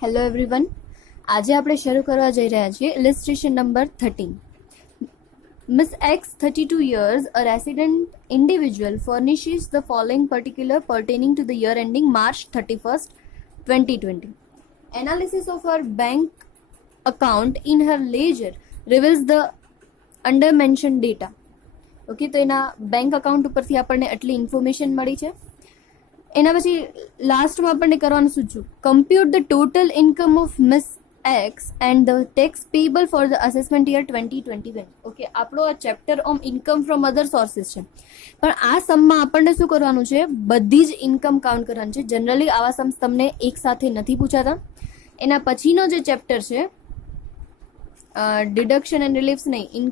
Hello everyone, આજે આપણે શરૂ કરવા જઈ રહ્યા છીએ ઇલિસ્ટ્રેશન number 13. Miss X, 32 years, a resident individual, furnishes the following particular pertaining to the year ending March 31st, 2020. Analysis of her bank account in her ledger reveals the under mentioned data. Okay, તો એના bank account ઉપરથી આપણને આટલી information મળી છે. એના પછી લાસ્ટમાં આપણને કરવાનું શું છું, compute the total income of miss x and the tax payable four the assessment year 2021. Okay, આપણો આ chapter Om income from other sources છે, પણ આ સમમાં આપણને શું કરવાનું છે, બધી જ ઇન્કમ કાઉન્ટ કરવાની છે. જનરલી આવા સમ્સ તમને એક સાથે નથી પૂછાતા. એના પછીનો જે ચેપ્ટર છે ડિડક્શન એન્ડ રિલીફ્સ નહીં,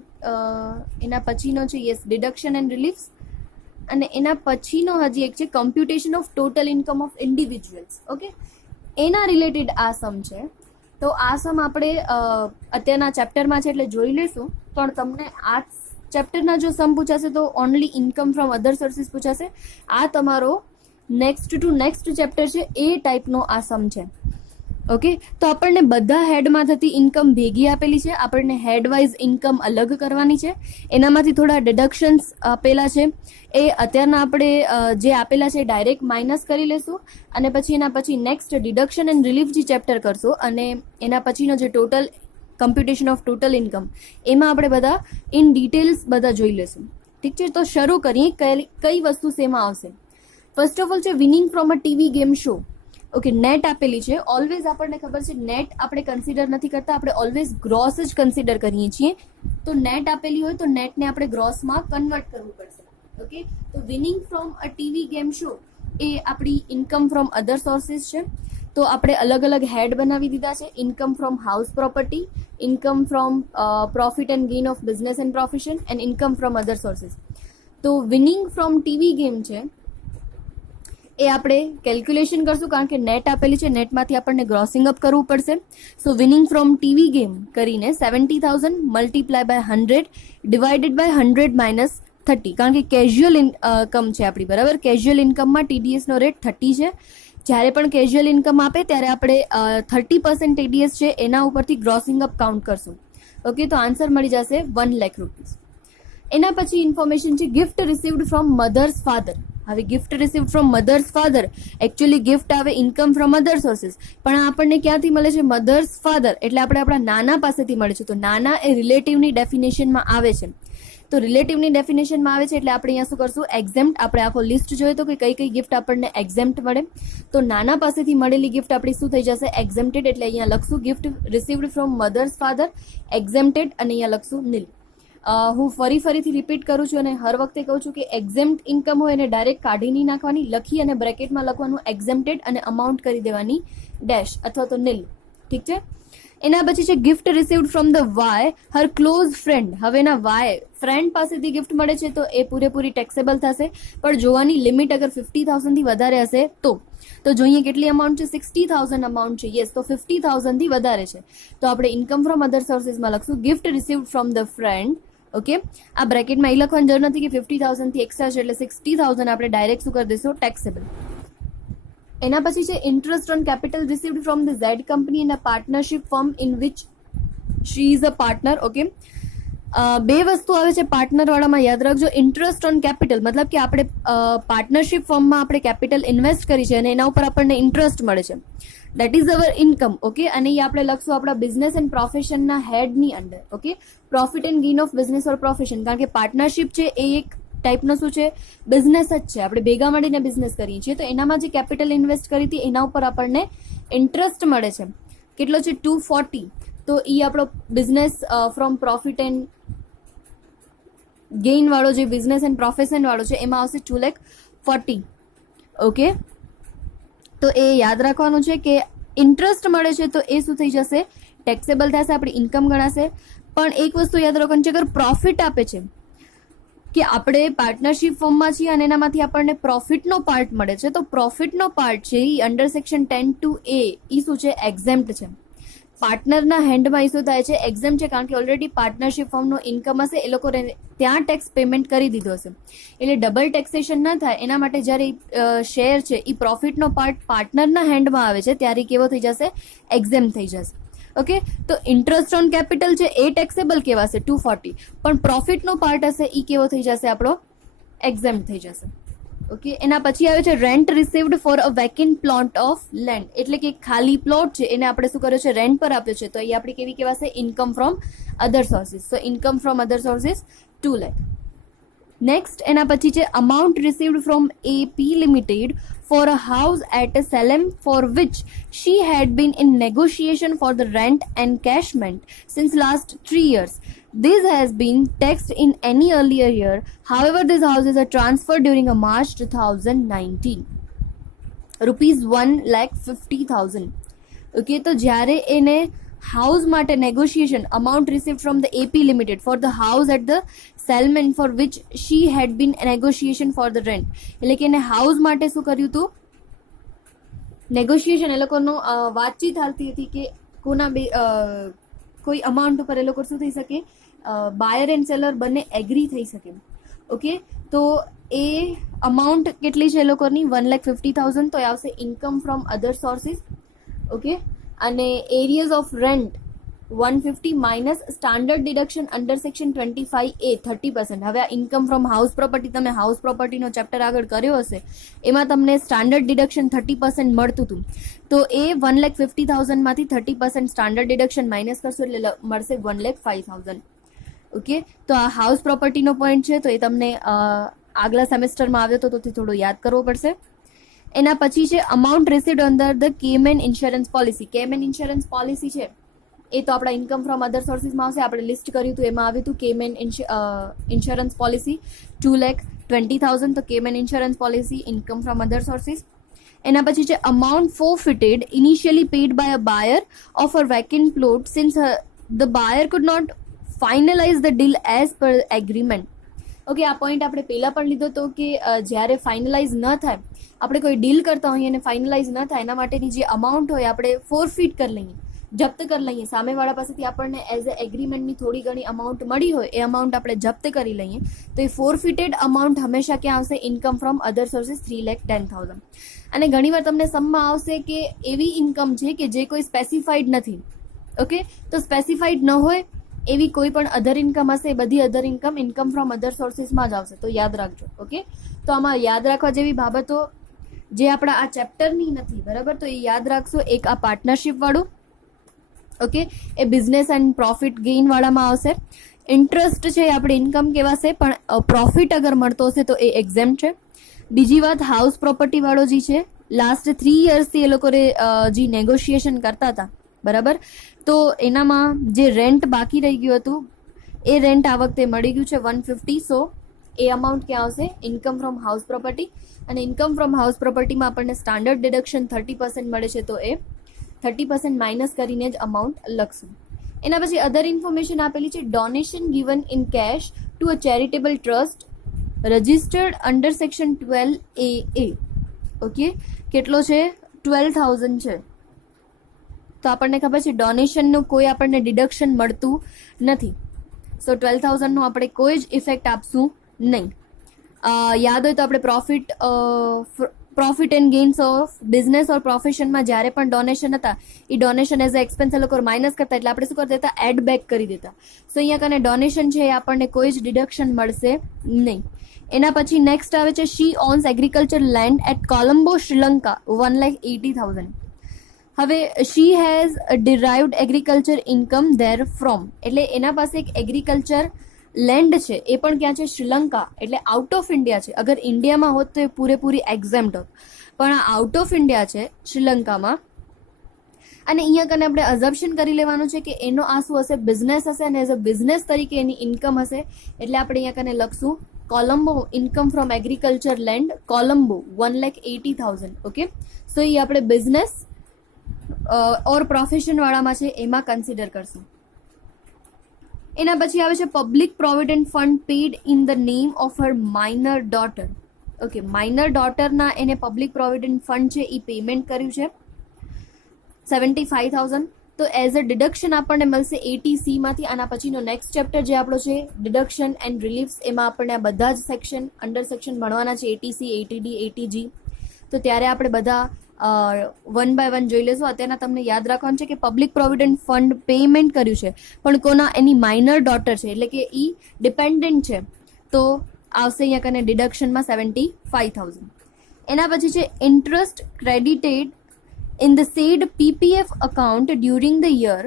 એના પછીનો છે ડિડક્શન એન્ડ રિલીફ્સ, અને એના પછીનો હજી એક છે computation of total income of individuals. Okay, એના રિલેટેડ આ સમ છે. તો આ સમ આપણે અત્યારના ચેપ્ટરમાં છે એટલે જોઈ લઈશું, પણ તમને આ ચેપ્ટરના જો સમ પૂછાશે તો only income from other sources પૂછાશે. આ તમારો નેક્સ્ટ ટુ નેક્સ્ટ ચેપ્ટર છે એ ટાઈપનો આ સમ છે. ઓકે, તો આપણને બધા હેડમાં થતી ઇન્કમ ભેગી આપેલી છે, આપણને હેડ વાઇઝ ઇન્કમ અલગ કરવાની છે. એનામાંથી થોડા ડિડક્શન્સ આપેલા છે, એ અત્યારના આપણે જે આપેલા છે ડાયરેક્ટ માઇનસ કરી લેશું, અને પછી એના પછી નેક્સ્ટ ડિડક્શન એન્ડ રિલીફ જે ચેપ્ટર કરશું, અને એના પછીનો જે total computation of total income, એમાં આપણે બધા ઇન ડિટેલ્સ બધા જોઈ લેશું. ઠીક છે, તો શરૂ કરીએ કઈ વસ્તુ શેમાં આવશે. ફર્સ્ટ ઓફ ઓલ છે winning from a TV game show. Okay, net આપેલી છે. ઓલવેઝ આપણને ખબર છે નેટ આપણે કન્સિડર નથી કરતા, આપણે ઓલવેઝ ગ્રોસ જ કન્સિડર કરીએ છીએ. તો નેટ આપેલી હોય તો નેટને આપણે ગ્રોસમાં કન્વર્ટ કરવું પડશે. ઓકે, તો winning from a TV game show એ આપણી ઇન્કમ ફ્રોમ અધર સોર્સિસ છે. તો આપણે અલગ અલગ હેડ બનાવી દીધા છે. Income from house property, income from profit and gain of business and profession, and income from other sources. તો વિનિંગ ફ્રોમ ટીવી ગેમ છે એ આપણે કેલ્ક્યુલેશન કરશું, કારણ કે નેટ આપેલી છે, નેટમાંથી આપણને ગ્રોસિંગ અપ કરવું પડશે. So winning from TV game કરીને 70,000 multiply by 100 divided by 100 minus 30, કારણ કે કેઝ્યુઅલ ઇન્કમ છે આપણી, બરાબર. કેઝ્યુઅલ ઇન્કમમાં TDSનો રેટ 30 છે. જ્યારે પણ કેઝ્યુઅલ ઇન્કમ આપે ત્યારે આપણે 30% TDS છે એના ઉપરથી ગ્રોસિંગ અપ કાઉન્ટ કરશું. ઓકે, તો આન્સર મળી જશે 1 લાખ રૂપીઝ. એના પછી ઇન્ફોર્મેશન છે gift received from mother's father. હવે gift received from mother's father, actually gift આવે ઇન્કમ ફ્રોમ અધર સોર્સિસ, પણ આપણને ક્યાંથી મળે છે, મધર્સ ફાધર, એટલે આપણે આપણા નાના પાસેથી મળે છે. તો નાના એ રિલેટિવની ડેફિનેશનમાં આવે છે. તો રિલેટિવની ડેફિનેશનમાં આવે છે એટલે આપણે અહીંયા શું કરશું, એક્ઝેમ્પ્ટ. આપણે આખો લિસ્ટ જોઈએ તો કે કઈ કઈ ગિફ્ટ આપણને એક્ઝેમ્પ્ટ મળે. તો નાના પાસેથી મળેલી ગિફ્ટ આપણી શું થઈ જશે, એક્ઝેમ્પ્ટેડ. એટલે અહીંયા લખશું gift received from mother's father exempted, અને અહીંયા લખશું નીલ. હું ફરીથી રિપીટ કરું છું અને હર વખતે કહું છું કે એક્ઝેમ્પ્ટ ઇન્કમ હોય એને ડાયરેક્ટ કાઢી નહીં નાખવાની, લખી અને બ્રેકેટમાં લખવાનું એક્ઝેમ્પ્ટેડ અને અમાઉન્ટ કરી દેવાની ડેશ અથવા તો નીલ. ઠીક છે. એના પછી છે gift received from the Y her close friend. હવે એના વાય ફ્રેન્ડ પાસેથી ગિફ્ટ મળે છે તો એ પૂરેપૂરી ટેક્સેબલ થશે, પણ જોવાની લિમિટ અગર 50,000 થી વધારે હશે તો જોઈએ કેટલી અમાઉન્ટ છે, 60,000 અમાઉન્ટ છે. યસ, તો 50,000 થી વધારે છે તો આપણે ઇન્કમ ફ્રોમ અધર સોર્સિસમાં લખશું gift received from the friend. Okay, આ બ્રેકેટમાં એ લખવાની જરૂર નથી કે 50,000 થી એક્સ્ટ્રા છે એટલે 60,000 આપણે ડાયરેક્ટ શું કરી દઈશું, ટેક્સેબલ. એના પછી છે interest on capital received from the Z company in a partnership firm in which she is a partner. Okay, બે વસ્તુ આવે છે પાર્ટનર વાળામાં, યાદ રાખજો. ઇન્ટરેસ્ટ ઓન કેપિટલ મતલબ કે આપણે પાર્ટનરશિપ ફર્મમાં આપણે કેપિટલ ઇન્વેસ્ટ કરી છે અને એના ઉપર આપણને ઇન્ટરેસ્ટ મળે છે, that is our income. Okay, અને એ આપણે લખશું આપણા બિઝનેસ એન્ડ પ્રોફેશનના હેડની અંદર. Okay, profit and gain of business or profession, કારણ કે પાર્ટનરશિપ છે એ એક ટાઈપનો શું છે, બિઝનેસ જ છે. આપણે ભેગા મળીને બિઝનેસ કરીએ છીએ, તો એનામાં જે કેપિટલ ઇન્વેસ્ટ કરી હતી એના ઉપર આપણને ઇન્ટરેસ્ટ મળે છે. કેટલો છે, 240. તો એ આપણો business from profit and gain વાળો જે બિઝનેસ એન્ડ પ્રોફેશન વાળો છે એમાં આવશે 240. ઓકે, તો એ યાદ રાખવાનું છે કે ઇન્ટરેસ્ટ મળે છે તો એ શું થઈ જશે, ટેક્સેબલ થશે, આપણી ઇન્કમ ગણાશે. પણ એક વસ્તુ યાદ રાખવાની છે, અગર પ્રોફિટ આપે છે કે આપણે પાર્ટનરશિપ ફોર્મમાં છીએ અને એનામાંથી આપણને પ્રોફિટનો પાર્ટ મળે છે, તો પ્રોફિટનો પાર્ટ છે એ અંડર સેક્શન 10(2)(a એ શું છે, એક્ઝેમ્પ્ટ છે. પાર્ટનરના હેન્ડમાં ઇસ્યુ થાય છે એક્ઝેમ્પ છે, કારણ કે ઓલરેડી પાર્ટનરશિપ ફોર્મનો ઇન્કમ હશે, એ લોકો ત્યાં ટેક્સ પેમેન્ટ કરી દીધો હશે, એટલે ડબલ ટેક્સેશન ન થાય એના માટે જ્યારે શેર છે એ પ્રોફિટનો પાર્ટ પાર્ટનરના હેન્ડમાં આવે છે ત્યારે કેવો થઈ જશે, એક્ઝેમ થઈ જશે. ઓકે, તો ઇન્ટરેસ્ટ ઓન કેપિટલ છે એ ટેક્સેબલ કેવાશે 240, પણ પ્રોફિટનો પાર્ટ હશે એ કેવો થઈ જશે, આપણો એક્ઝેમ થઈ જશે. ઓકે, એના પછી આવે છે rent received for a vacant plot of land, એટલે કે ખાલી પ્લોટ છે એને આપણે શું કર્યો છે, રેન્ટ પર આપ્યો છે, તો અહીં આપણી કેવી કહેવાશે, income from other sources. So income from other sources 2 lakh. Next એના પછી છે amount received from AP limited for a house at Salem for which she had been in negotiation for the rent encashment since last 3 years. This has been taxed in any earlier year. However, these houses are transferred during a March 2019. Rupees 1,50,000. Okay, તો જ્યારે એને house માટે negotiation amount received from the AP limited for the house at the salesman for which she had been negotiation for the rent, એટલે કે એને house માટે શું કર્યું હતું, નેગોશિએશન, એ લોકોનો વાતચીત હાલતી હતી કે કોના બે કોઈ અમાઉન્ટ ઉપર એ લોકો શું થઈ શકે, બાયર એન્ડ સેલર બંને એગ્રી થઈ શકે. ઓકે, તો એ અમાઉન્ટ કેટલી છે એ લોકોની, 1,50,000, તો એ આવશે income from other sources. Okay, અને arrears of rent 150 minus standard deduction under section 25A 30%. હવે આ ઇન્કમ ફ્રોમ હાઉસ પ્રોપર્ટી, તમે હાઉસ પ્રોપર્ટીનો ચેપ્ટર આગળ કર્યો હશે, એમાં તમને સ્ટાન્ડર્ડ ડિડક્શન 30% મળતું હતું, તો એ 1,50,000 માંથી 30% સ્ટાન્ડર્ડ ડિડક્શન માઇનસ કરશો એટલે મળશે 1,05,000. ઓકે, તો આ હાઉસ પ્રોપર્ટીનો પોઈન્ટ છે, તો એ તમને આગલા સેમેસ્ટરમાં આવ્યો તો થોડું યાદ કરવો પડશે. એના પછી છે amount received under the keyman insurance policy. Keyman insurance policy છે એ તો આપણા ઇન્કમ ફ્રોમ અધર સોર્સિસમાં આવશે, આપણે લિસ્ટ કર્યું હતું એમાં આવ્યું હતું કેમેન ઇન્સ્યોરન્સ પોલિસી 2,20,000, તો keyman insurance policy income from other sources. એના પછી છે amount forfeited initially paid by a buyer of a vacant plot since the buyer could not finalise the deal as per agreement. Okay, આ point આપણે પહેલા પણ લીધો હતો કે જ્યારે ફાઇનલાઇઝ ન થાય, આપણે કોઈ ડીલ કરતા હોઈએ અને ફાઇનલાઇઝ ન થાય એના માટેની જે અમાઉન્ટ હોય આપણે ફોરફિટ કરી લઈએ, જપ્ત કરી લઈએ, સામેવાળા પાસેથી આપણને એઝ અ એગ્રીમેન્ટની થોડી ઘણી અમાઉન્ટ મળી હોય એ અમાઉન્ટ આપણે જપ્ત કરી લઈએ, તો એ ફોરફિટેડ અમાઉન્ટ હંમેશા ક્યાં આવશે, ઇન્કમ ફ્રોમ અધર સોર્સિસ 3,10,000. અને ઘણીવાર તમને સમમાં આવશે કે એવી ઇન્કમ છે કે જે કોઈ સ્પેસિફાઈડ નથી. ઓકે, તો સ્પેસિફાઈડ ન હોય એવી કોઈ પણ અધર ઇન્કમ હશે, એ બધી અધર ઇન્કમ ફ્રોમ અધર સોર્સિસમાં જ આવશે, તો યાદ રાખજો. ઓકે, તો આમાં યાદ રાખવા જેવી બાબતો જે આપણા આ ચેપ્ટરની નથી, બરાબર, તો એ યાદ રાખશો. એક આ પાર્ટનરશિપ વાળું, ઓકે, એ બિઝનેસ એન્ડ પ્રોફિટ ગેઇન વાળામાં આવશે. ઇન્ટરેસ્ટ છે એ આપણે ઇન્કમ કહેવાશે, પણ પ્રોફિટ અગર મળતો હશે તો એ એક્ઝેમ છે. બીજી વાત, હાઉસ પ્રોપર્ટી વાળો જે છે લાસ્ટ 3 યર્સથી એ લોકો જે નેગોશિએશન કરતા હતા, બરાબર, તો એનામાં જે રેન્ટ બાકી રહી ગયું હતું એ રેન્ટ આ વખતે મળી ગયું છે 150. સો એ અમાઉન્ટ ક્યાં આવશે, ઇન્કમ ફ્રોમ હાઉસ પ્રોપર્ટી. અને ઇન્કમ ફ્રોમ હાઉસ પ્રોપર્ટીમાં આપણને સ્ટાન્ડર્ડ ડિડક્શન 30% મળે છે, તો એ 30% માઇનસ કરીને જ અમાઉન્ટ લખશું. એના પછી અધર ઇન્ફોર્મેશન આપેલી છે, donation given in cash to a charitable trust registered under section 12AA. Okay, કેટલો છે, 12,000 છે. તો આપણને ખબર છે ડોનેશનનું કોઈ આપણને ડિડક્શન મળતું નથી, સો 12,000નું આપણે કોઈ જ ઇફેક્ટ આપશું નહીં. યાદ હોય તો આપણે profit and gains of business or પ્રોફેશનમાં જ્યારે પણ ડોનેશન હતા એ ડોનેશન એઝ અ એક્સપેન્સ એ લોકો માઇનસ કરતા, એટલે આપણે શું કરી દેતા, એડ બેક કરી દેતા. સો અહીંયા કને ડોનેશન છે એ આપણને કોઈ જ ડિડક્શન મળશે નહીં. એના પછી નેક્સ્ટ આવે છે, she owns agriculture land at Colombo Sri 1,80,000. હવે she has derived agriculture income there from, એટલે એના પાસે એક એગ્રીકલ્ચર લેન્ડ છે, એ પણ ક્યાં છે, શ્રીલંકા, એટલે આઉટ ઓફ ઇન્ડિયા છે. અગર ઇન્ડિયામાં હોત તો એ પૂરેપૂરી એક્ઝેમ્પ્ટ હોત, પણ આ આઉટ ઓફ ઇન્ડિયા છે શ્રીલંકામાં. અને અહીંયા કને આપણે અઝમ્પશન કરી લેવાનું છે કે એનો આ શું હશે, બિઝનેસ હશે, અને એઝ અ બિઝનેસ તરીકે એની ઇન્કમ હશે, એટલે આપણે અહીંયા કને લખશું Colombo income from agriculture land Colombo 1,80,000. Okay, so એ આપણે બિઝનેસ ઓર પ્રોફેશન વાળામાં છે એમાં કન્સિડર કરશું. એના પછી આવે છે public provident fund paid in the name of her minor daughter. Okay, minor ડોટરના એને પબ્લિક પ્રોવિડન્ટ ફંડ છે એ પેમેન્ટ કર્યું છે 75,000. તો એઝ અ ડિડક્શન આપણને મળશે 80C માંથી. આના પછીનો નેક્સ્ટ ચેપ્ટર જે આપણો છે ડિડક્શન એન્ડ રિલીફ્સ, એમાં આપણને આ બધા જ સેક્શન અંડર સેક્શન ભણવાના છે, 80C, 80D, 80G. તો ત્યારે આપણે બધા વન બાય વન જોઈ લેશું. અત્યારના તમને યાદ રાખવાનું છે કે પબ્લિક પ્રોવિડન્ટ ફંડ પેમેન્ટ કર્યું છે, પણ કોના? એની માઇનર ડોટર છે, એટલે કે ઈ ડિપેન્ડન્ટ છે, તો આવશે અહીંયા કને ડિડક્શનમાં 75,000. એના પછી છે interest credited in the said PPF account during the year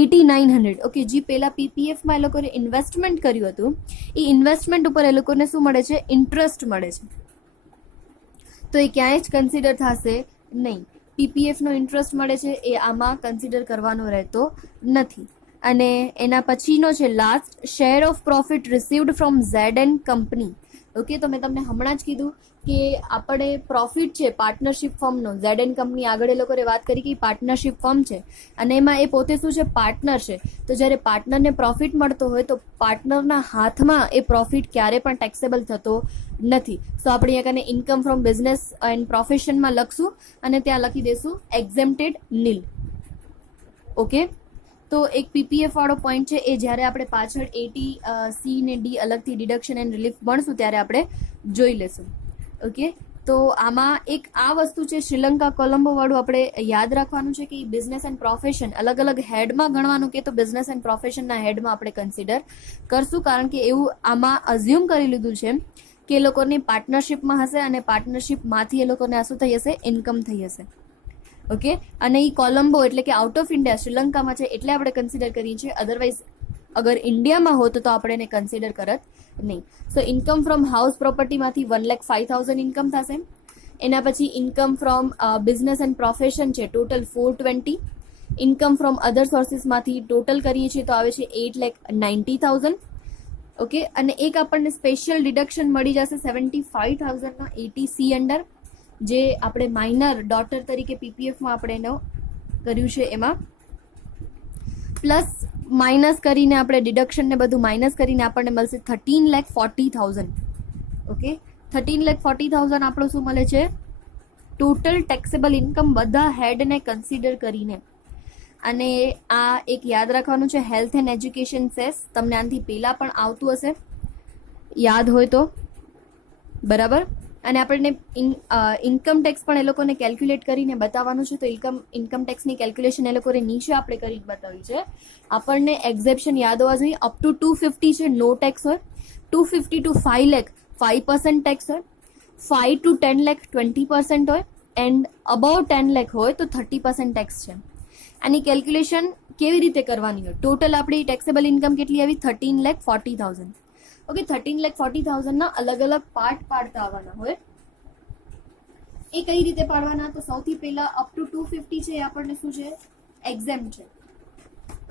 8900. Okay, જે પેલા PPF માં એ લોકોએ ઇન્વેસ્ટમેન્ટ કર્યું હતું, એ ઇન્વેસ્ટમેન્ટ ઉપર એ લોકોને શું મળે છે? ઇન્ટરેસ્ટ મળે છે. તો એ ક્યાંય જ કન્સિડર થશે નહીં. PPF નો ઇન્ટરેસ્ટ મળે છે એ આમાં કન્સિડર કરવાનો રહેતો નથી. અને એના પછીનો છે last, share of profit received from ZN company. Okay, તો મેં તમને હમણાં જ કીધું કે આપણે પ્રોફિટ છે પાર્ટનરશિપ ફર્મનો, ZN કંપની આગળ એ લોકોએ વાત કરી કે પાર્ટનરશિપ ફર્મ છે અને એમાં એ પોતે શું છે? પાર્ટનર છે. તો જ્યારે પાર્ટનરને પ્રોફિટ મળતો હોય તો પાર્ટનરના હાથમાં એ પ્રોફિટ ક્યારે પણ ટેક્સેબલ થતો નથી. સો આપણે અહીંયા કને ઇન્કમ ફ્રોમ બિઝનેસ એન્ડ પ્રોફેશનમાં લખશું અને ત્યાં લખી દઈશું એક્ઝેમ્પ્ટેડ નીલ. ઓકે, તો એક PPF વાળો પોઈન્ટ છે એ જ્યારે આપણે પાછળ 80C ને D અલગથી ડિડક્શન એન્ડ રિલીફ ભણશું ત્યારે આપણે જોઈ લેશું. ઓકે, તો આમાં એક આ વસ્તુ છે શ્રીલંકા કોલંબો વાળું આપણે યાદ રાખવાનું છે કે બિઝનેસ એન્ડ પ્રોફેશન અલગ અલગ હેડમાં ગણવાનું કે તો બિઝનેસ એન્ડ પ્રોફેશનના હેડમાં આપણે કન્સિડર કરશું, કારણ કે એવું આમાં અઝ્યુમ કરી લીધું છે કે એ લોકોની પાર્ટનરશિપમાં હશે અને પાર્ટનરશિપમાંથી એ લોકોને શું થઈ હશે? ઇન્કમ થઈ હશે. ઓકે, અને એ કોલંબો એટલે કે આઉટ ઓફ ઇન્ડિયા શ્રીલંકામાં છે એટલે આપણે કન્સિડર કરીએ છીએ, અધરવાઇઝ અગર ઇન્ડિયામાં હોત તો આપણે એને કન્સિડર કરત નહીં. સો ઇન્કમ ફ્રોમ હાઉસ પ્રોપર્ટીમાંથી 1,05,000 ઇન્કમ થશે. એના પછી income from business and profession છે ટોટલ 420. ઇન્કમ ફ્રોમ અધર સોર્સિસમાંથી ટોટલ કરીએ છીએ તો આવે છે 8,90,000. ઓકે, અને એક આપણને સ્પેશિયલ ડિડક્શન મળી જશે 75,000 80C અંડર, જે આપણે માઇનર ડોટર તરીકે PPFમાં આપણે એનો કર્યું છે એમાં. પ્લસ માઇનસ કરીને આપણે ડિડક્શન ને બધું માઇનસ કરીને આપણને મળશે 13,40,000. ઓકે, 13,40,000 આપણો શું મળે છે? ટોટલ ટેક્સેબલ ઇન્કમ બધા હેડને કન્સિડર કરીને. અને આ એક યાદ રાખવાનું છે, હેલ્થ એન્ડ એજ્યુકેશન સેસ તમને આનાથી પહેલાં પણ આવતું હશે, યાદ હોય તો બરાબર. અને આપણને ઇન્કમ ટેક્સ પણ એ લોકોને કેલ્ક્યુલેટ કરીને બતાવવાનું છે. તો ઇન્કમ ટેક્સની કેલ્ક્યુલેશન એ લોકોને નીચે આપણે કરીને બતાવી છે. આપણને એક્ઝેપ્શન યાદ હોવા જોઈએ. અપ ટુ 250 છે નો ટેક્સ હોય, 250 to 5 lakh 5% ટેક્સ હોય, 5 to 10 lakh 20% હોય, એન્ડ અબાઉ 10 lakh હોય તો 30% ટેક્સ છે. આની કેલ્ક્યુલેશન કેવી રીતે કરવાની હોય? ટોટલ આપણી ટેક્સેબલ ઇન્કમ કેટલી આવી? 13,40,000. ઓકે, 13,40,000 ના અલગ અલગ પાર્ટ પાડતા આવવાના હોય. એ કઈ રીતે પાડવાના? તો સૌથી પહેલા અપ ટુ 250 છે એ આપણને શું છે? એક્ઝેમ્પ્ટ છે.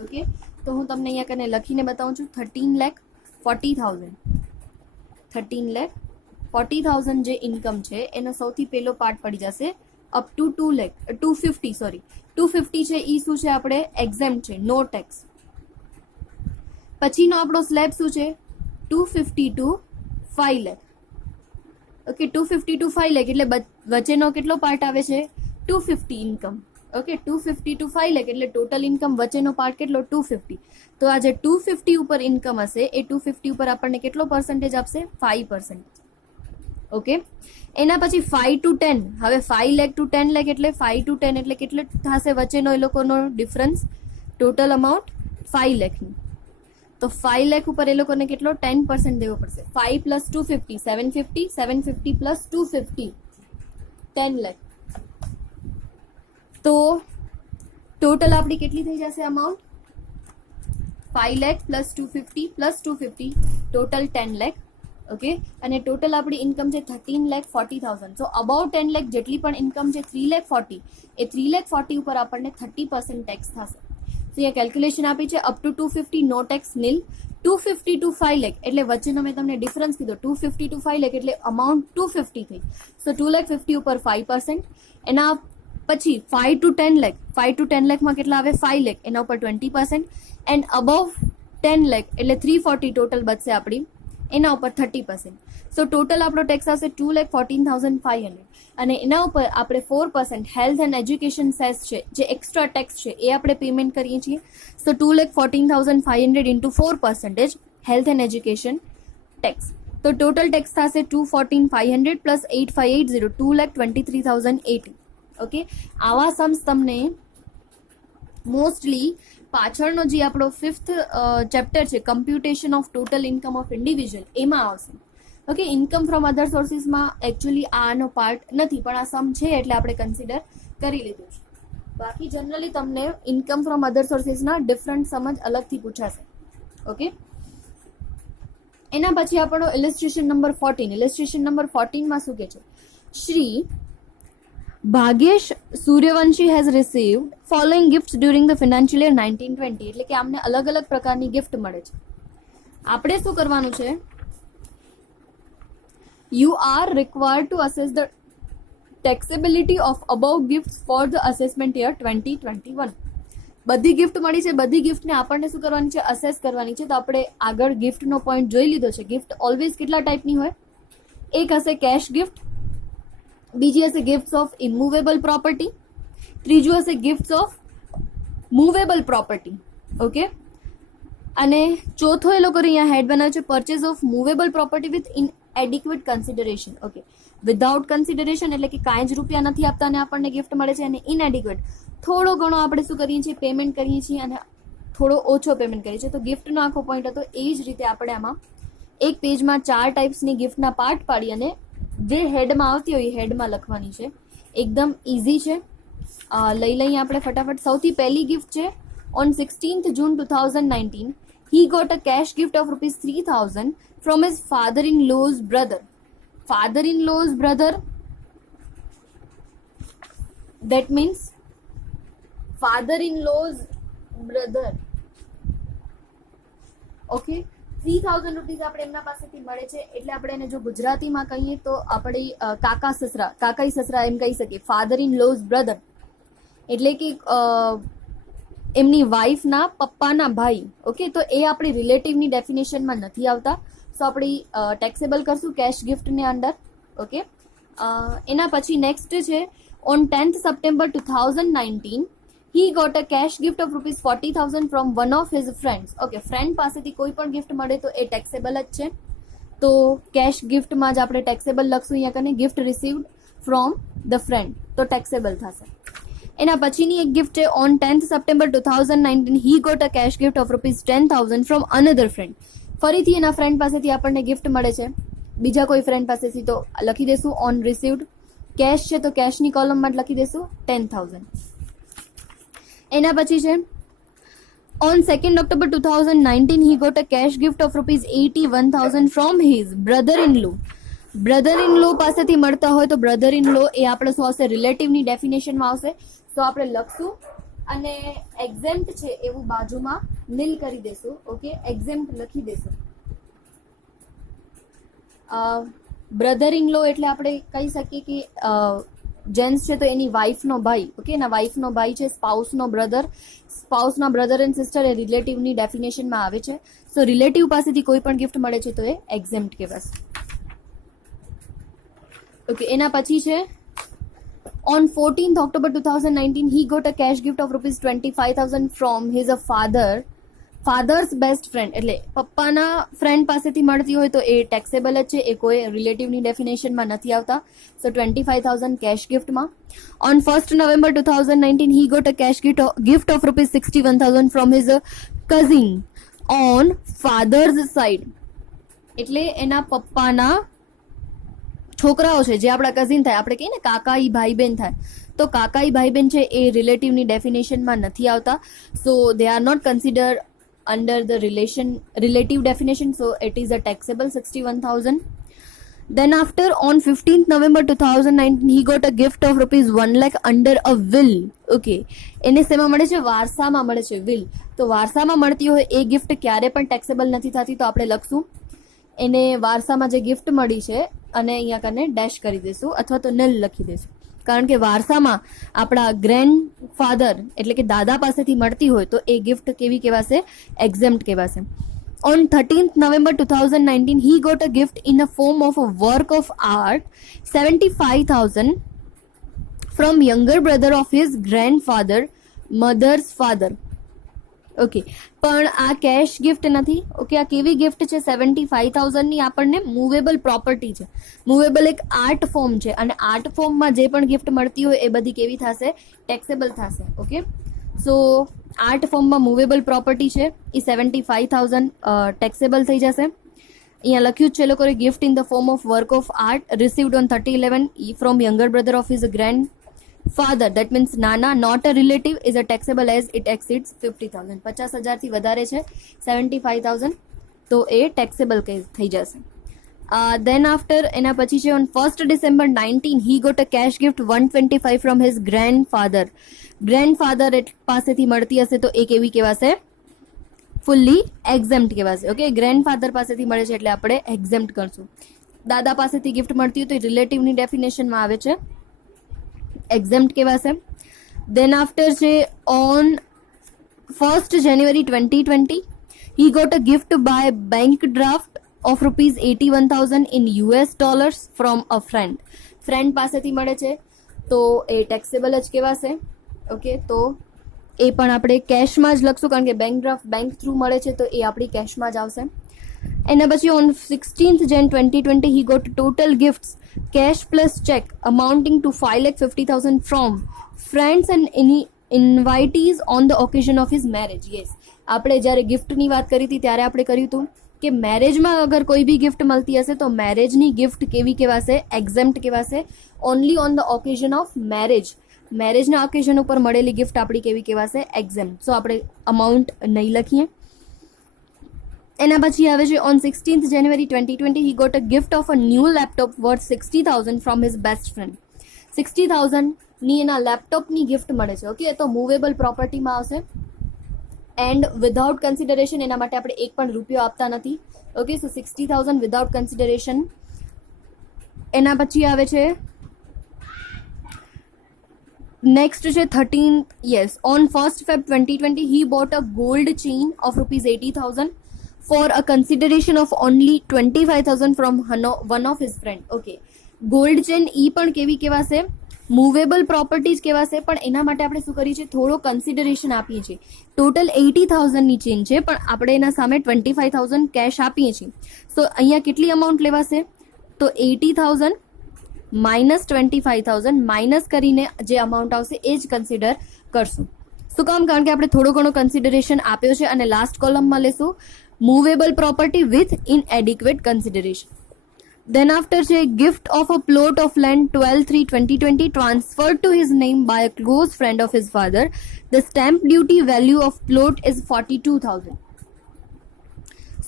ઓકે, તો હું તમને અહીંયા કને લખીને બતાવું છું. 13,40,000 જે ઇન્કમ છે એનો સૌથી પહેલો પાર્ટ પડી જશે અપ ટુ 250 છે એ શું છે? આપણે એક્ઝેમ્પ્ટ છે, નો ટેક્સ. પછીનો આપણો સ્લેબ શું છે? 250 to 5 lakh. Okay, 250 to 5 lakh એટલે વચ્ચેનો કેટલો પાર્ટ આવે છે? 250 ઇન્કમ. ઓકે, 250 to 5 lakh એટલે ટોટલ ઇન્કમ વચ્ચેનો પાર્ટ કેટલો? 250. તો આ જે 250 ઉપર ઇન્કમ હશે એ 250 ઉપર આપણને કેટલો પર્સન્ટેજ આપશે? 5%. ઓકે, એના પછી 5 to 10. હવે 5 lakh to 10 lakh એટલે 5 to 10 એટલે કેટલો થશે વચ્ચેનો એ લોકોનો ડિફરન્સ? Total amount 5 lakhની. તો 5 lakh ઉપર એ લોકોને કેટલો? 10% દેવો પડશે. 5 plus 250 750, 750 plus 250 10 lakh. તો ટોટલ આપણી કેટલી થઈ જશે amount? 5 lakh plus 250 plus 250 total 10 lakh. Okay, અને ટોટલ આપણી ઇન્કમ છે 13,40,000. સો અબાઉટ 10 lakh જેટલી પણ ઇન્કમ છે 3,40,000 એ 3,40,000 ઉપર આપણને 30% ટેક્સ થશે. તો અહીંયા કેલ્ક્યુલેશન આપી છે અપ ટુ 250 નો ટેક્સ નીલ, 250 to 5 lakh એટલે વચ્ચેનો મેં તમને ડિફરન્સ કીધો. 250 to 5 lakh એટલે અમાઉન્ટ 250 થઈ. સો 2,50,000 ઉપર 5%. એના પછી 5 to 10 lakh, 5 to 10 lakhમાં કેટલા આવે? 5 lakh, એના ઉપર 20%. એન્ડ અબવ 10 lakh એટલે 340 ટોટલ બચશે આપણી એના ઉપર 30%. સો ટોટલ આપણો ટેક્સ આવશે 2,14,500 અને એના ઉપર આપણે 4% હેલ્થ એન્ડ એજ્યુકેશન સેસ છે જે એક્સ્ટ્રા ટેક્સ છે એ આપણે પેમેન્ટ કરીએ છીએ. So 2,14,500 into 4% health and education tax. તો ટોટલ ટેક્સ થશે 214,500 પ્લસ 8,580 2,23,080. ઓકે, આવા સમ્સ તમને મોસ્ટલી પાછળનો જે આપણો 5th ચેપ્ટર છે computation of total income of individual એમાં આવશે. ઓકે, ઇન્કમ ફ્રોમ અધર સોર્સિસમાં એકચ્યુઅલી આનો પાર્ટ નથી પણ આ સમ છે એટલે આપણે કન્સિડર કરી લીધું છે. બાકી જનરલી તમને ઇન્કમ ફ્રોમ અધર સોર્સિસના ડિફરન્ટ સમ જ અલગથી પૂછાશે. ઓકે, એના પછી આપણો ઇલિસ્ટ્રેશન નંબર 14. ઇલિસ્ટ્રેશન નંબર 14માં શું કહે છે? Shri Bhagyesh Suryavanshi has received following gifts during the financial year 1920. એટલે કે આમને અલગ અલગ પ્રકારની ગિફ્ટ મળે છે. આપણે શું કરવાનું છે? You are required to assess the taxability of above gifts for the assessment year 2021. બધી ગિફ્ટ મળી છે, બધી ગિફ્ટને આપણને શું કરવાની છે? અસેસ કરવાની છે. તો આપણે આગળ ગિફ્ટનો પોઈન્ટ જોઈ લીધો છે. ગિફ્ટ ઓલવેઝ કેટલા ટાઈપની હોય? એક હશે કેશ ગિફ્ટ, બીજી હશે ગિફ્ટ્સ ઓફ ઇમૂવેબલ પ્રોપર્ટી, ત્રીજું હશે gifts of movable property. Okay, અને ચોથો એ લોકો અહીંયા હેડ બનાવે છે purchase of movable property with inadequate consideration. Okay, without consideration એટલે કે કાંઈ જ રૂપિયા નથી આપતા અને આપણને ગિફ્ટ મળે છે, અને ઇનએડિક્વેટ થોડો ઘણો આપણે શું કરીએ છીએ? પેમેન્ટ કરીએ છીએ અને થોડો ઓછો પેમેન્ટ કરીએ છીએ. તો ગિફ્ટનો આખો પોઈન્ટ હતો. એ જ રીતે આપણે આમાં એક પેજમાં 4 ટાઈપ્સની ગિફ્ટના પાર્ટ પાડી અને જે હેડમાં આવતી હોય એ હેડમાં લખવાની છે. એકદમ ઇઝી છે. લઈ લઈએ આપણે ફટાફટ. સૌથી પહેલી ગિફ્ટ છે on 16th June 2019 he got a cash gift of ₹3,000 from his father-in-law's brother. Father-in-law's brother, that means father-in-law's brother. Okay, 3,000 rupees આપણે એમના પાસેથી મળે છે એટલે આપણે એને જો ગુજરાતીમાં કહીએ તો આપણે કાકા સસરા, કાકાઈ સસરા એમ કહી શકીએ. ફાધર ઇન લોઝ બ્રધર એટલે કે એમની વાઈફના પપ્પાના ભાઈ. ઓકે, તો એ આપણી રિલેટિવની ડેફિનેશનમાં નથી આવતા. સો આપણે ટેક્સેબલ કરશું કેશ ગિફ્ટની અંડર. ઓકે, એના પછી નેક્સ્ટ છે on 10th September 2019 he got a cash gift of ₹40,000 from one of his friends. Okay, friend પાસેથી કોઈ પણ ગિફ્ટ મળે તો એ ટેક્સેબલ જ છે. તો કેશ ગિફ્ટમાં જ આપણે ટેક્સેબલ લખશું અહીંયા કને. Gift received from the friend તો ટેક્સેબલ થશે. એના પછીની એક ગિફ્ટ છે on 10th September 2019 he got a cash gift of ₹10,000 from another friend. ફરીથી એના ફ્રેન્ડ પાસેથી આપણને ગિફ્ટ મળે છે બીજા કોઈ ફ્રેન્ડ પાસેથી, તો લખી દેશું ઓન રિસીવ્ડ. કેશ છે તો કેશની કોલમમાં જ લખી દેશું 10,000. એના પછી છે on 2nd October 2019 he got a cash gift of ₹81,000 from his brother-in-law. બ્રધર-ઇન-લો પાસેથી મળતા હોય તો બ્રધર-ઇન-લો એ આપણે શું આવશે? રિલેટિવની ડેફિનેશનમાં આવશે. તો આપણે લખશું અને એક્ઝેમ્પ્ટ છે એવું બાજુમાં નીલ કરી દેશું. ઓકે, એક્ઝેમ્પ્ટ લખી દેશું. બ્રધર-ઇન-લો એટલે આપણે કહી શકીએ કે જેન્ટ્સ છે તો એની વાઈફનો ભાઈ. ઓકે, એના વાઈફનો ભાઈ છે, સ્પાઉસનો બ્રધર. સ્પાઉસના બ્રધર એન્ડ સિસ્ટર એ રિલેટિવની ડેફિનેશનમાં આવે છે. સો રિલેટિવ પાસેથી કોઈ પણ ગિફ્ટ મળે છે તો એ એક્ઝેમ્પ્ટ કહેવાશે. ઓકે, એના પછી છે on 14th October 2019 he got a cash gift of ₹25,000 from his father's best friend. એટલે પપ્પાના ફ્રેન્ડ પાસેથી મળતી હોય તો એ ટેક્સેબલ જ છે, એ કોઈ રિલેટિવની ડેફિનેશનમાં નથી આવતા. સો 25,000 cache ગિફ્ટમાં. on 1st November 2019 he got a cash gift of ₹61,000 from his cousin on father's side. એટલે એના પપ્પાના છોકરાઓ છે જે આપણા કઝિન થાય, આપણે કહીએ ને કાકાઈ ભાઈ બહેન થાય, તો કાકાઈ ભાઈ બહેન છે એ રિલેટિવની ડેફિનેશનમાં નથી આવતા. So they are not consider under the relative definition. So it is a taxable 61,000. Then after on 15th November 2019 he got a gift of ₹1 lakh under a will. Okay, એને શેમાં મળે છે? વારસામાં મળે છે, વિલ. તો વારસામાં મળતી હોય એ ગિફ્ટ ક્યારે પણ ટેક્સેબલ નથી થતી. તો આપણે લખશું એને વારસામાં જે ગિફ્ટ મળી છે અને અહીંયા કને ડેશ કરી દઈશું અથવા તો નલ લખી દઈશું. કારણ કે વારસામાં આપણા ગ્રેન્ડ ફાધર એટલે કે દાદા પાસેથી મળતી હોય તો એ ગિફ્ટ કેવી કહેવાશે? એક્ઝેમ્પ્ટ કહેવાશે. On 13th November 2019, he got a gift in the form of a work of art, 75,000 from younger brother of his grandfather, mother's father. Okay, પણ આ કેશ ગિફ્ટ નથી. ઓકે, આ કેવી ગિફ્ટ છે? 75,000ની આપણને મૂવેબલ પ્રોપર્ટી છે. Movable એક art form છે, અને આર્ટ ફોર્મમાં જે પણ ગિફ્ટ મળતી હોય એ બધી કેવી થશે? ટેક્સેબલ થશે. ઓકે, સો આર્ટ ફોર્મમાં મૂવેબલ પ્રોપર્ટી છે એ 75,000 ટેક્સેબલ થઈ જશે. અહીંયા લખ્યું છે લોકોએ, gift in the form of work of art received on 30/11 from younger brother of his grand father, that means nana, not a relative, is a taxable as it exceeds 50,000. 50,000 થી વધારે છે 75,000, તો એ taxable થઈ જશે. Then after, એના પછી છે on 1st December 19, he got a cash gift 125 from his grandfather. Grandfather પાસેથી મળતી હશે તો એ કેવી કહેવાશે? ફુલ્લી એક્ઝેમ્પ્ટ કહેવાશે. ઓકે, ગ્રેન્ડફાધર પાસેથી મળે છે એટલે આપણે એક્ઝેમ્પ્ટ કરશું. દાદા પાસેથી ગિફ્ટ મળતી હોય તો રિલેટિવની ડેફિનેશનમાં આવે છે, exempt કહેવાશે. Then after છે on 1st January 2020, he got a gift by bank draft of rupees 81,000 in US dollars from a friend. Friend પાસેથી મળે છે તો એ ટેક્સેબલ જ કહેવાશે. ઓકે, તો એ પણ આપણે કેશમાં જ લખશું, કારણ કે બેંક ડ્રાફ્ટ બેંક થ્રુ મળે છે તો એ આપણી કેશમાં જ આવશે. એના પછી on 16th Jan 2020, he got total gifts cash plus check amounting to 5,50,000 from friends and any invitees on the occasion of his marriage. Yes, આપણે જ્યારે ગિફ્ટની વાત કરી હતી ત્યારે આપણે કર્યું હતું કે મેરેજમાં અગર કોઈ બી ગિફ્ટ મળતી હશે તો મેરેજની ગિફ્ટ કેવી કહેવાશે? એક્ઝેમ્પ્ટ કહેવાશે. Only on the occasion of marriage, મેરેજના ઓકેઝન ઉપર મળેલી ગિફ્ટ આપણી કેવી કહેવાશે? એક્ઝેમ્પ્ટ. સો આપણે અમાઉન્ટ નહીં લખીએ. એના પછી આવે છે on 16th January 2020, he got a gift of a new laptop worth 60,000 from his best friend. 60,000ની એના લેપટોપની ગિફ્ટ મળે છે. ઓકે, તો મૂવેબલ પ્રોપર્ટીમાં આવશે એન્ડ વિધાઉટ કન્સિડરેશન. એના માટે આપણે એક પણ રૂપિયો આપતા નથી. ઓકે, સો 60,000 વિધાઉટ કન્સિડરેશન. એના પછી આવે છે નેક્સ્ટ છે 13th, yes, on 1st Feb 2020, he bought a gold chain of rupees 80,000 for a consideration of only 25,000 from one of his friend. Okay, gold chain ઈ પણ કેવી કહેવાશે? મૂવેબલ પ્રોપર્ટીઝ કહેવાશે. પણ એના માટે આપણે શું કરીએ છીએ? થોડો કન્સિડરેશન આપીએ છીએ. ટોટલ 80,000ની ચેન છે પણ આપણે એના સામે 25,000 કેશ આપીએ છીએ. સો અહીંયા કેટલી અમાઉન્ટ લેવાશે? તો 80,000 માઇનસ 25,000 માઇનસ કરીને જે અમાઉન્ટ આવશે એ જ કન્સિડર કરશું. શું કામ? કારણ કે આપણે થોડો ઘણો કન્સિડરેશન આપ્યો છે. અને લાસ્ટ કોલમમાં લેશું movable property with inadequate consideration. Then after છે gift of a plot of land 12/3/2020 transferred to his name by a close friend of his father. The stamp duty value of plot is 42,000.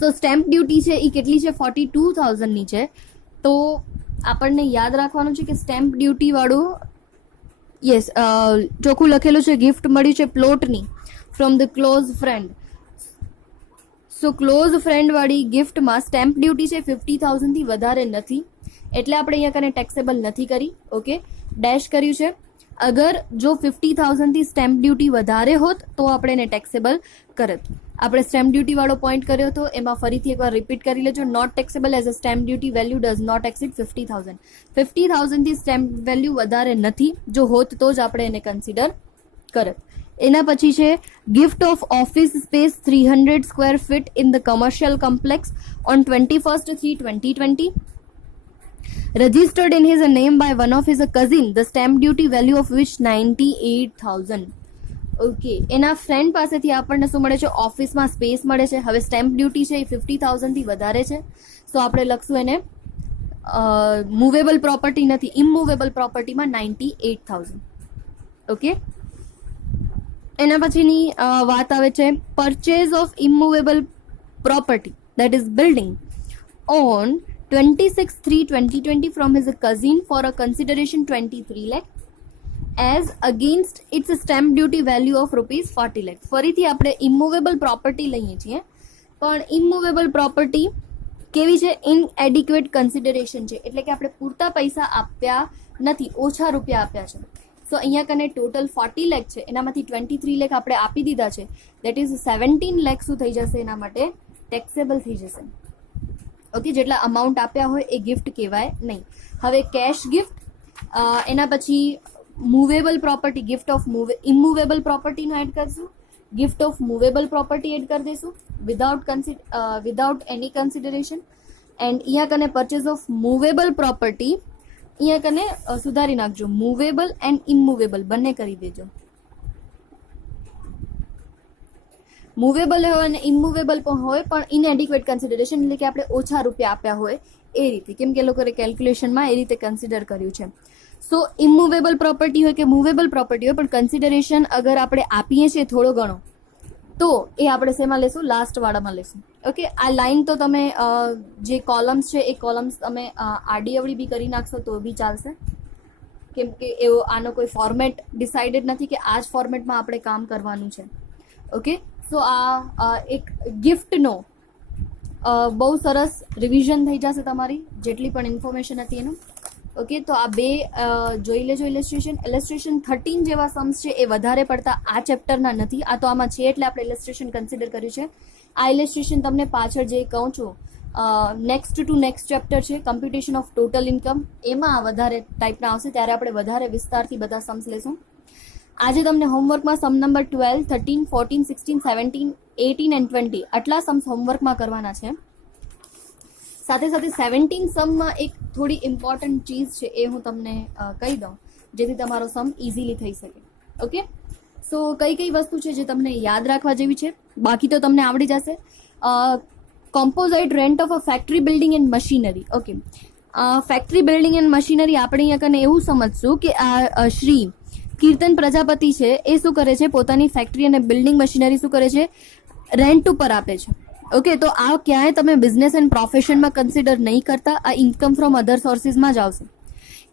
So stamp duty છે એ કેટલી છે? 42,000ની છે. તો આપણને યાદ રાખવાનું છે કે સ્ટેમ્પ ડ્યુટી વાળું, યસ, ચોખ્ખું લખેલું છે ગિફ્ટ મળી છે પ્લોટની from the close friend. So close ફ્રેન્ડવાળી ગિફ્ટમાં સ્ટેમ્પ ડ્યુટી છે 50,000થી વધારે નથી, એટલે આપણે અહીંયા કને ટેક્સેબલ નથી કરી. ઓકે, ડેશ કર્યું છે. અગર જો 50,000થી સ્ટેમ્પ ડ્યુટી વધારે હોત તો આપણે એને ટેક્સેબલ કરત. આપણે સ્ટેમ્પ ડ્યુટી વાળો પોઈન્ટ કર્યો હતો, એમાં ફરીથી એકવાર રિપીટ કરી લેજો. Not taxable as a stamp duty value does not exceed 50,000. 50,000થી સ્ટેમ્પ વેલ્યુ વધારે નથી, જો હોત તો જ આપણે એને કન્સિડર કરત. એના પછી છે gift of office space 300 square feet in the commercial complex on 21/3/2020, registered in his name by one of his cousin, the stamp duty value of which 98,000. Okay, એના ફ્રેન્ડ પાસેથી આપણને શું મળે છે? ઓફિસમાં સ્પેસ મળે છે. હવે સ્ટેમ્પ ડ્યુટી છે એ 50,000થી વધારે છે, સો આપણે લખશું એને મૂવેબલ પ્રોપર્ટી નથી, ઇમૂવેબલ પ્રોપર્ટીમાં 98,000. ઓકે, એના પછીની વાત આવે છે purchase of immovable property, that is building, on 26/3/2020 from his cousin for a consideration 23 lakh as against its stamp duty value of rupees 40 lakh. ફરીથી આપણે ઇમૂવેબલ પ્રોપર્ટી લઈએ છીએ, પણ ઇમૂવેબલ પ્રોપર્ટી કેવી છે? ઇનએડિક્વેટ કન્સિડરેશન છે, એટલે કે આપણે પૂરતા પૈસા આપ્યા નથી, ઓછા રૂપિયા આપ્યા છે. સો અહીંયા કને ટોટલ 40 લાખ છે, એનામાંથી 23 લાખ આપણે આપી દીધા છે, દેટ ઇઝ 17 લાખ શું થઈ જશે એના માટે? ટેક્સેબલ થઈ જશે. ઓકે, જેટલા અમાઉન્ટ આપ્યા હોય એ ગિફ્ટ કહેવાય નહીં. હવે કેશ ગિફ્ટ, એના પછી movable property, gift of immovable પ્રોપર્ટીનો એડ કરશું, gift of movable property add કરી દઈશું વિધાઉટ એની કન્સિડરેશન. એન્ડ અહીંયા કને પરચેઝ ઓફ મૂવેબલ પ્રોપર્ટી, અહીંયા કને સુધારી નાખજો, મૂવેબલ એન્ડ ઇમૂવેબલ બંને કરી દેજો. મૂવેબલ હોય અને ઇમૂવેબલ પણ હોય, પણ ઇનએડિક્વેટ કન્સિડરેશન એટલે કે આપણે ઓછા રૂપિયા આપ્યા હોય એ રીતે, કેમ કે લોકોએ કેલ્ક્યુલેશનમાં એ રીતે કન્સિડર કર્યું છે. સો ઇમૂવેબલ પ્રોપર્ટી હોય કે મૂવેબલ પ્રોપર્ટી હોય, પણ કન્સિડરેશન અગર આપણે આપીએ છીએ થોડો ઘણો, તો એ આપણે શેમાં લેશું? લાસ્ટ વાળામાં લેશું. ઓકે, આ લાઈન તો તમે જે કોલમ્સ છે એ કોલમ્સ તમે આડી અવળી બી કરી નાખશો તો બી ચાલશે, કેમ કે એવો આનો કોઈ ફોર્મેટ ડિસાઇડેડ નથી કે આ જ ફોર્મેટમાં આપણે કામ કરવાનું છે. ઓકે, સો આ એક ગિફ્ટનો બહુ સરસ રિવિઝન થઈ જશે તમારી જેટલી પણ ઇન્ફોર્મેશન હતી એનું. ઓકે, તો આ બે જોઈ લેજો ઇલેસ્ટ્રેશન. 13 જેવા સમ્સ છે એ વધારે પડતા આ ચેપ્ટરના નથી, આ તો આમાં છે એટલે આપણે ઇલેસ્ટ્રેશન કન્સિડર કર્યું છે. આ ઇલેસ્ટ્રેશન તમને પાછળ જે કહું છું નેક્સ્ટ ટુ નેક્સ્ટ ચેપ્ટર છે કમ્પ્યુટેશન ઓફ ટોટલ ઇન્કમ, એમાં વધારે ટાઈપના આવશે, ત્યારે આપણે વધારે વિસ્તારથી બધા સમ્સ લેશું. આજે તમને હોમવર્કમાં સમ નંબર 12, 13, 14, 16, 17, 18 એન્ડ 20 આટલા સમ્સ હોમવર્કમાં કરવાના છે. સાથે સાથે 17 સમમાં એક થોડી ઇમ્પોર્ટન્ટ ચીઝ છે એ હું તમને કહી દઉં, જેથી તમારો સમ ઇઝીલી થઈ શકે. ઓકે, સો કઈ કઈ વસ્તુ છે જે તમને યાદ રાખવા જેવી છે, બાકી તો તમને આવડી જશે. Composite rent of a factory building and machinery. Okay, factory building and machinery આપણે અહીંયા કને એવું સમજશું કે આ શ્રી કીર્તન પ્રજાપતિ છે એ શું કરે છે, પોતાની ફેક્ટરી અને બિલ્ડિંગ મશીનરી શું કરે છે, રેન્ટ ઉપર આપે છે. ઓકે, તો આ ક્યાંય તમે બિઝનેસ એન્ડ પ્રોફેશનમાં કન્સિડર નહીં કરતા, આ ઇન્કમ ફ્રોમ અધર સોર્સિસમાં જ આવશે.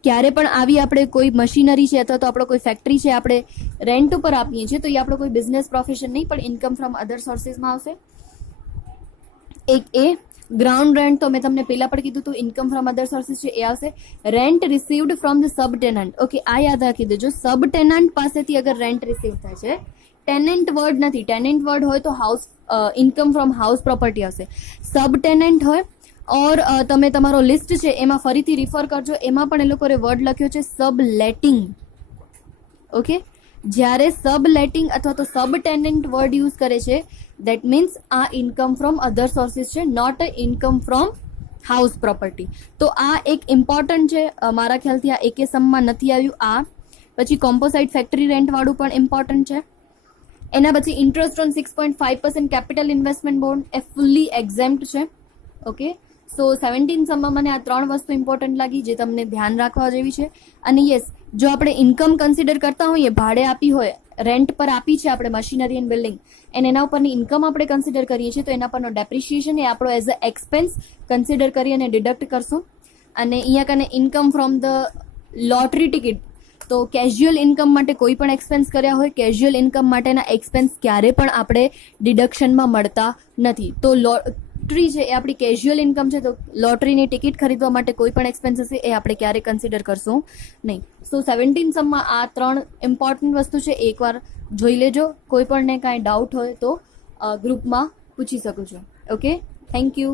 ક્યારે પણ આવી આપણે કોઈ મશીનરી છે અથવા તો આપણો કોઈ ફેક્ટરી છે આપણે રેન્ટ ઉપર આપીએ છીએ તો એ આપણો કોઈ બિઝનેસ પ્રોફેશન નહીં, પણ ઇન્કમ ફ્રોમ અધર સોર્સિસમાં આવશે. એક એ ગ્રાઉન્ડ રેન્ટ તો મેં તમને પહેલા પણ કીધું હતું, ઇન્કમ ફ્રોમ અધર સોર્સિસ છે એ આવશે. Rent received from the sub tenant. Okay, આ યાદ રાખી દેજો, સબ ટેનન્ટ પાસેથી અગર રેન્ટ રિસીવ થાય છે, ટેનન્ટ વર્ડ નથી, ટેનન્ટ વર્ડ હોય તો house income from house property હશે. સબ ટેનન્ટ હોય ઓર તમે તમારો લિસ્ટ છે એમાં ફરીથી રિફર કરજો, એમાં પણ એ લોકોએ વર્ડ લખ્યો છે સબ લેટિંગ. ઓકે, જ્યારે સબ લેટિંગ અથવા તો સબ ટેનન્ટ વર્ડ યુઝ કરે છે દેટ મીન્સ આ ઇન્કમ ફ્રોમ અધર સોર્સિસ છે, not a income from house property. તો આ એક ઇમ્પોર્ટન્ટ છે, મારા ખ્યાલથી આ એકે સમમાં નથી આવ્યું. આ પછી કોમ્પોસાઇટ ફેક્ટરી રેન્ટ વાળું પણ ઇમ્પોર્ટન્ટ છે. એના પછી interest on 6.5% capital investment bond એ ફુલ્લી એક્ઝેમ્પ્ટ છે. ઓકે, સો 17 સમમાં મને આ 3 વસ્તુ ઇમ્પોર્ટન્ટ લાગી જે તમને ધ્યાન રાખવા જેવી છે. અને યસ, જો આપણે ઇન્કમ કન્સિડર કરતા હોઈએ, ભાડે આપી હોય, રેન્ટ પર આપી છે આપણે મશીનરી એન્ડ બિલ્ડિંગ, અને એના ઉપરની ઇન્કમ આપણે કન્સિડર કરીએ છીએ તો એના પરનો ડેપ્રિશિએશન એ આપણો એઝ અ એક્સપેન્સ કન્સિડર કરી અને ડિડક્ટ કરશું. અને અહીંયા કને income from the lottery ticket, તો કેઝ્યુઅલ ઇન્કમ માટે કોઈ પણ એક્સપેન્સ કર્યા હોય, કેઝ્યુઅલ ઇન્કમ માટેના એક્સપેન્સ ક્યારે પણ આપણે ડિડક્શનમાં મળતા નથી. તો લોટરી છે એ આપણી કેઝ્યુઅલ ઇન્કમ છે, તો લોટરીની ટિકિટ ખરીદવા માટે કોઈ પણ એક્સપેન્સ હશે એ આપણે ક્યારે કન્સિડર કરશું નહીં. સો 17 સમમાં આ 3 ઇમ્પોર્ટન્ટ વસ્તુ છે, એકવાર જોઈ લેજો. કોઈ પણને કાંઈ ડાઉટ હોય તો ગ્રુપમાં પૂછી શકો છો. Okay, thank you.